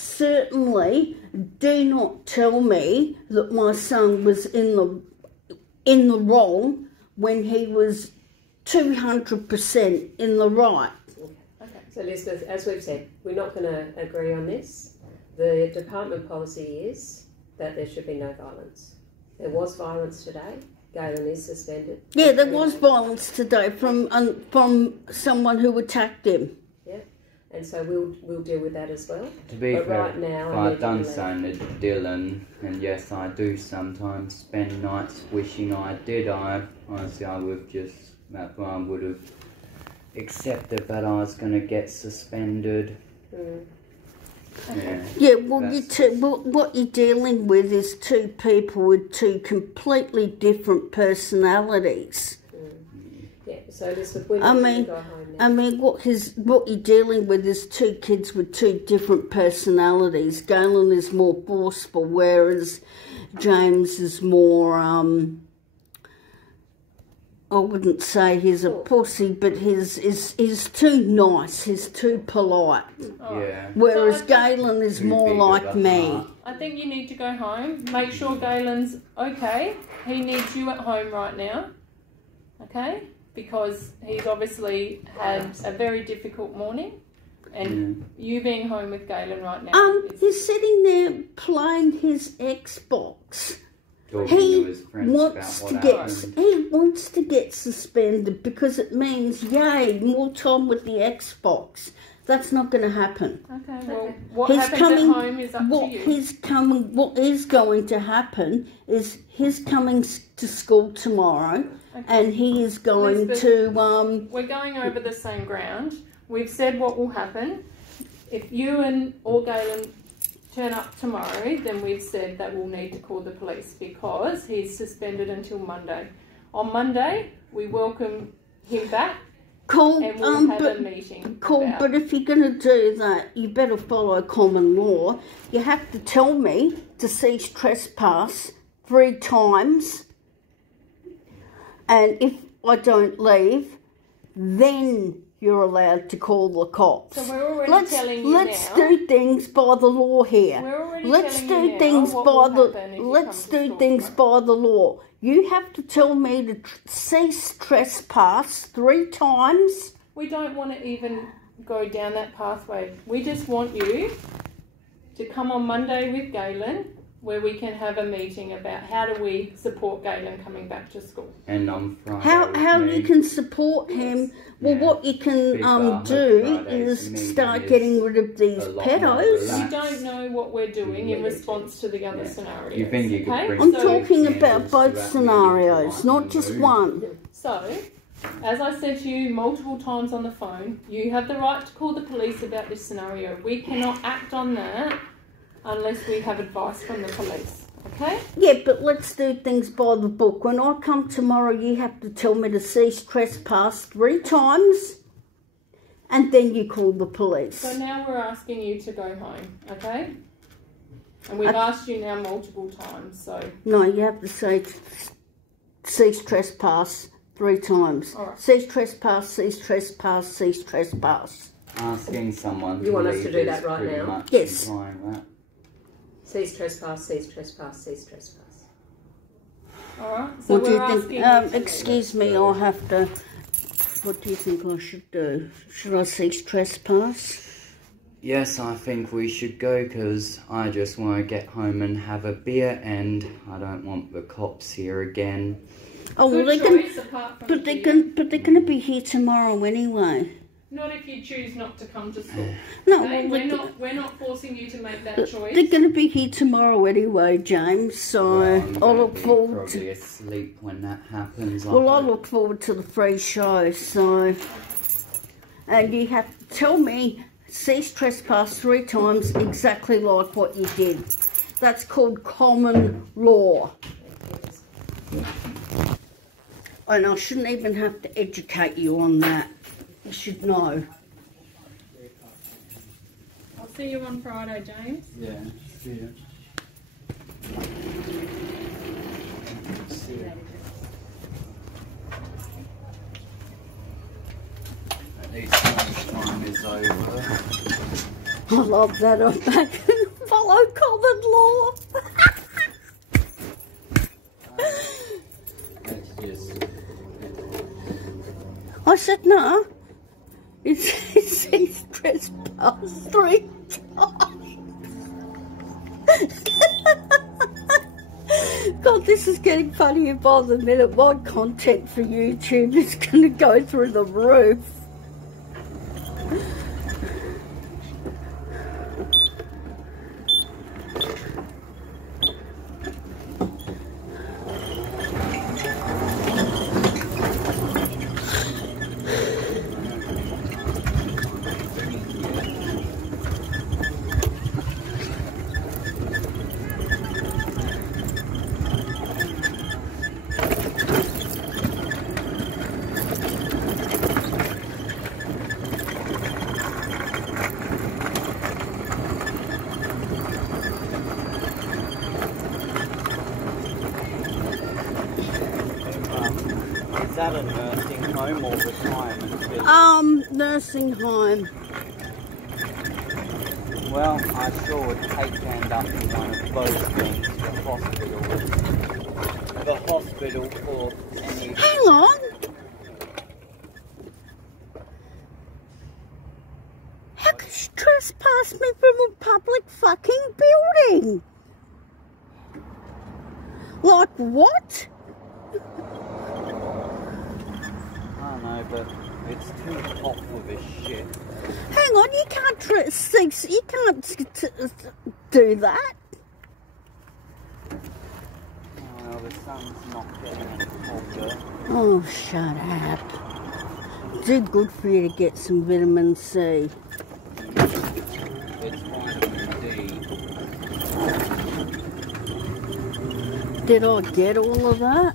certainly do not tell me that my son was in the wrong when he was 200% in the right. Okay. So Elizabeth, as we've said, we're not going to agree on this. The department policy is that there should be no violence. There was violence today. Galen is suspended. Yeah, there was violence today from someone who attacked him. Yeah, and so we'll deal with that as well. To be but fair, right now, I've done something to Dylan, and yes, I do sometimes spend nights wishing I did. Honestly, I would just, I would have accepted that I was going to get suspended. Mm. Yeah, well, what you're dealing with is two people with two completely different personalities. Yeah, so Elizabeth, we're not going to go home now. I mean, what you're dealing with is two kids with two different personalities. Galen is more forceful, whereas James is more, I wouldn't say he's a pussy, but he's too nice, he's too polite. Yeah. Whereas so Galen is more like me. I think you need to go home. Make sure Galen's okay. He needs you at home right now. Okay? Because he's obviously had a very difficult morning. And you being home with Galen right now. He's sitting there playing his Xbox. He wants to get suspended because it means, yay, more time with the Xbox. That's not going to happen. Okay, well, what happens at home is up to you. What is going to happen is he's coming to school tomorrow, and he is going to... We're going over the same ground. We've said what will happen. If you or Galen turn up tomorrow, then we've said that we'll need to call the police because he's suspended until Monday. On Monday, we welcome him back and we'll have a meeting. But if you're going to do that, you better follow common law. You have to tell me to cease trespass 3 times, and if I don't leave, then you're allowed to call the cops. So we're already telling you now. Let's do things by the law here. We're already let's telling do you things now by the. Let's do things by the law. You have to tell me to cease trespass 3 times. We don't want to even go down that pathway. We just want you to come on Monday with Galen, where we can have a meeting about how do we support Galen coming back to school. And on Friday, how you can support him. Well, what you can do is start getting rid of these pedos. You don't know what we're doing in response to the other scenarios. You think you could bring I'm talking about both scenarios, not just one. So, as I said to you multiple times on the phone, you have the right to call the police about this scenario. We cannot act on that unless we have advice from the police, okay? Yeah, but let's do things by the book. When I come tomorrow, you have to tell me to cease trespass 3 times, and then you call the police. So now we're asking you to go home, okay? And we've asked you now multiple times, so... No, you have to say cease trespass 3 times. All right. Cease trespass, cease trespass, cease trespass. Asking someone You want us to do that right now? Yes. Cease trespass, cease trespass, cease trespass. Alright, so What do we're you think? asking Excuse me, I'll have to... What do you think I should do? Should I cease trespass? Yes, I think we should go because I just want to get home and have a beer and I don't want the cops here again. Oh, well, Good choice, apart from but they're going to be here tomorrow anyway. Not if you choose not to come to school. No, okay? well, we're not forcing you to make that choice. They're going to be here tomorrow anyway, James. So I look forward probably asleep when that happens. I look forward to the free show. So, and you have to tell me cease trespass 3 times, exactly like what you did. That's called common law. And I shouldn't even have to educate you on that. You should know. I'll see you on Friday, James. Yeah, see you. See you. At least lunchtime is over. I love that. I'm back and follow common law. It's just... I said, no. He's trespassed 3 times. God, this is getting funnier by the minute. My content for YouTube is going to go through the roof. Is that a nursing home or retirement village? Nursing home. Well, I sure would hate to end up in one of those things, the hospital for any... Hang on. How could you trespass me from a public fucking building? Like what? I don't know, but it's too hot for this shit. Hang on, you can't do that. Well, the sun's not getting any hotter. Oh, shut up. Too good for you to get some vitamin C. It's vitamin D. Did I get all of that?